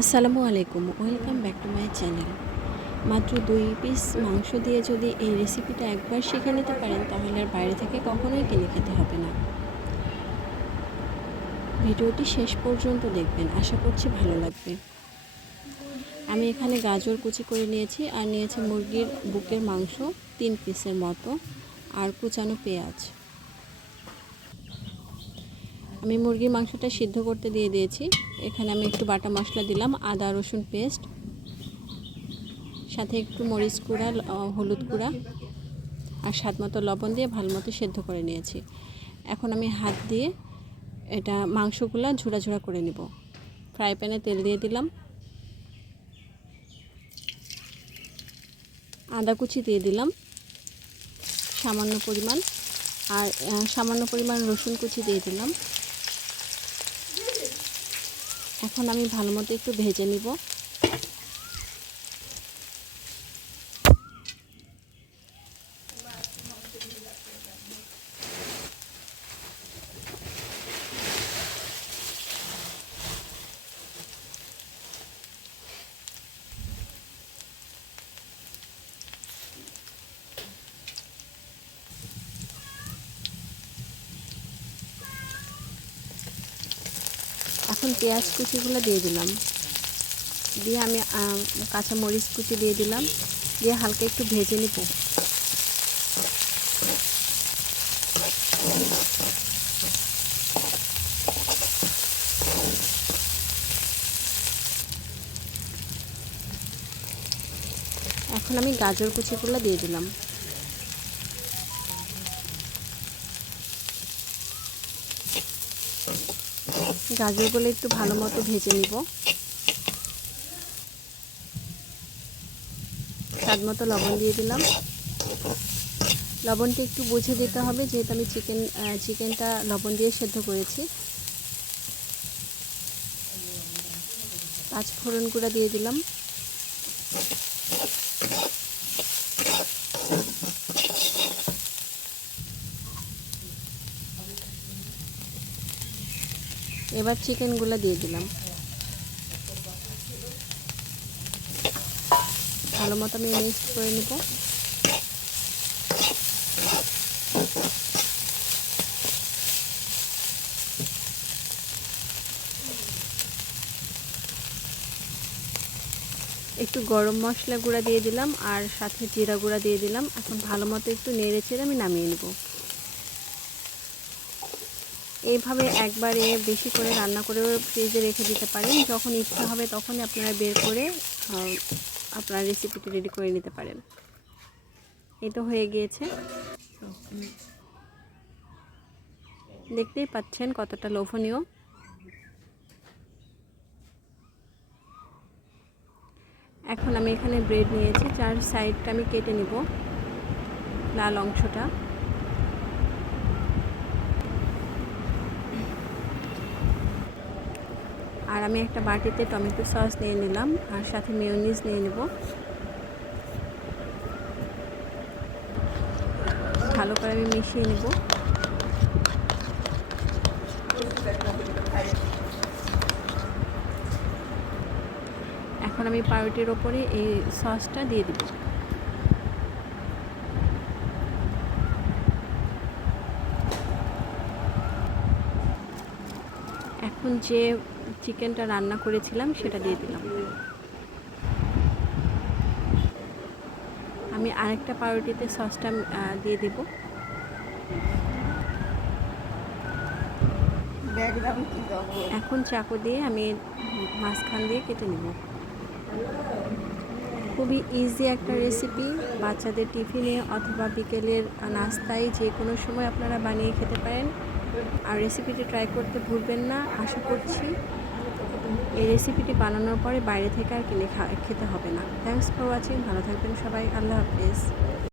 আসসালামু আলাইকুম, welcome back to my channel. মাত্র দুই পিস মাংস দিয়ে যদি এই রেসিপিটা একবার শিখে নিতে পারেন, তাহলে আর বাইরে থেকে কখনোই কিনে খেতে হবে না। ভিডিওটি শেষ পর্যন্ত দেখবেন, আশা করছি ভালো লাগবে। আমি এখানে গাজর কুচি করে নিয়েছি, আর নিয়েছি মুরগির বুকের মাংস তিন পিসের মতো, আর কুচানো পেঁয়াজ। আমি মুরগির মাংসটা সিদ্ধ করতে দিয়ে দিয়েছি। এখানে আমি একটু বাটা মশলা দিলাম, আদা, রসুন পেস্ট, সাথে একটু মরিচ গুঁড়া হলুদ গুঁড়া, আর স্বাদ মতো লবণ দিয়ে ভালো মতো সেদ্ধ করে নিয়েছি। এখন আমি হাত দিয়ে এটা মাংসগুলো ঝুড়া ঝুড়া করে নেব। ফ্রাই প্যানে তেল দিয়ে দিলাম। আদা কুচি দিয়ে দিলাম, সামান্য পরিমাণ, আর সামান্য পরিমাণ রসুন কুচি দিয়ে দিলাম। এখন আমি ভালো মতো একটু ভেজে নিব। এখন পেঁয়াজ কুচিগুলো দিয়ে দিলাম। দিয়ে আমি কাঁচা মরিচ কুচি দিয়ে দিলাম। দিয়ে হালকা একটু ভেজে নিব। এখন আমি গাজর কুচিগুলো দিয়ে দিলাম। গাজরগুলো একটু ভালো মতো ভেজে নিব। স্বাদ মতো লবণ দিয়ে দিলাম। লবণটা একটু বুঝে দিতে হবে, যেহেতু আমি চিকেন চিকেনটা লবণ দিয়ে সেদ্ধ করেছি। পাঁচ ফোড়ন গুঁড়া দিয়ে দিলাম। এবার চিকেনগুলো দিয়ে দিলাম। ভালো মতো আমি মিক্স করে নেব। একটু গরম মশলা গুঁড়া দিয়ে দিলাম আর সাথে জিরা গুঁড়া দিয়ে দিলাম। এখন ভালো মতো একটু নেড়ে চেড়ে আমি নামিয়ে নেব। এইভাবে একবারে বেশি করে রান্না করে ফ্রিজে রেখে দিতে পারেন। যখন ইচ্ছা হবে তখনই আপনারা বের করে আপনার রেসিপিটি রেডি করে নিতে পারেন। এই তো হয়ে গিয়েছে। দেখতেই পাচ্ছেন কতটা লোভনীয়। এখন আমি এখানে ব্রেড নিয়েছি। চার সাইডটা আমি কেটে নিব, লাল অংশটা। আর আমি একটা বাটিতে টমেটো সস নিয়ে নিলাম আর সাথে মেয়নিজ নিয়ে নেব। ভালো করে আমি মিশিয়ে নেব। এখন আমি পাউরুটির ওপরে এই সসটা দিয়ে দেবো। এখন যে চিকেনটা রান্না করেছিলাম সেটা দিয়ে দিলাম। আমি আরেকটা পাউরুটিতে সসটা দিয়ে দেব। এখন চাকু দিয়ে আমি মাঝখান দিয়ে কেটে নেব। খুবই ইজি একটা রেসিপি বাচ্চাদের টিফিনে অথবা বিকেলের নাস্তায় যে কোনো সময় আপনারা বানিয়ে খেতে পারেন। আর রেসিপিটি ট্রাই করতে ভুলবেন না, আশা করছি। এই রেসিপিটি বানানোর পরে বাইরে থেকে আর কিনে খেতে হবে না। থ্যাংকস ফর ওয়াচিং ভালো থাকবেন সবাই, আল্লাহ হাফিজ।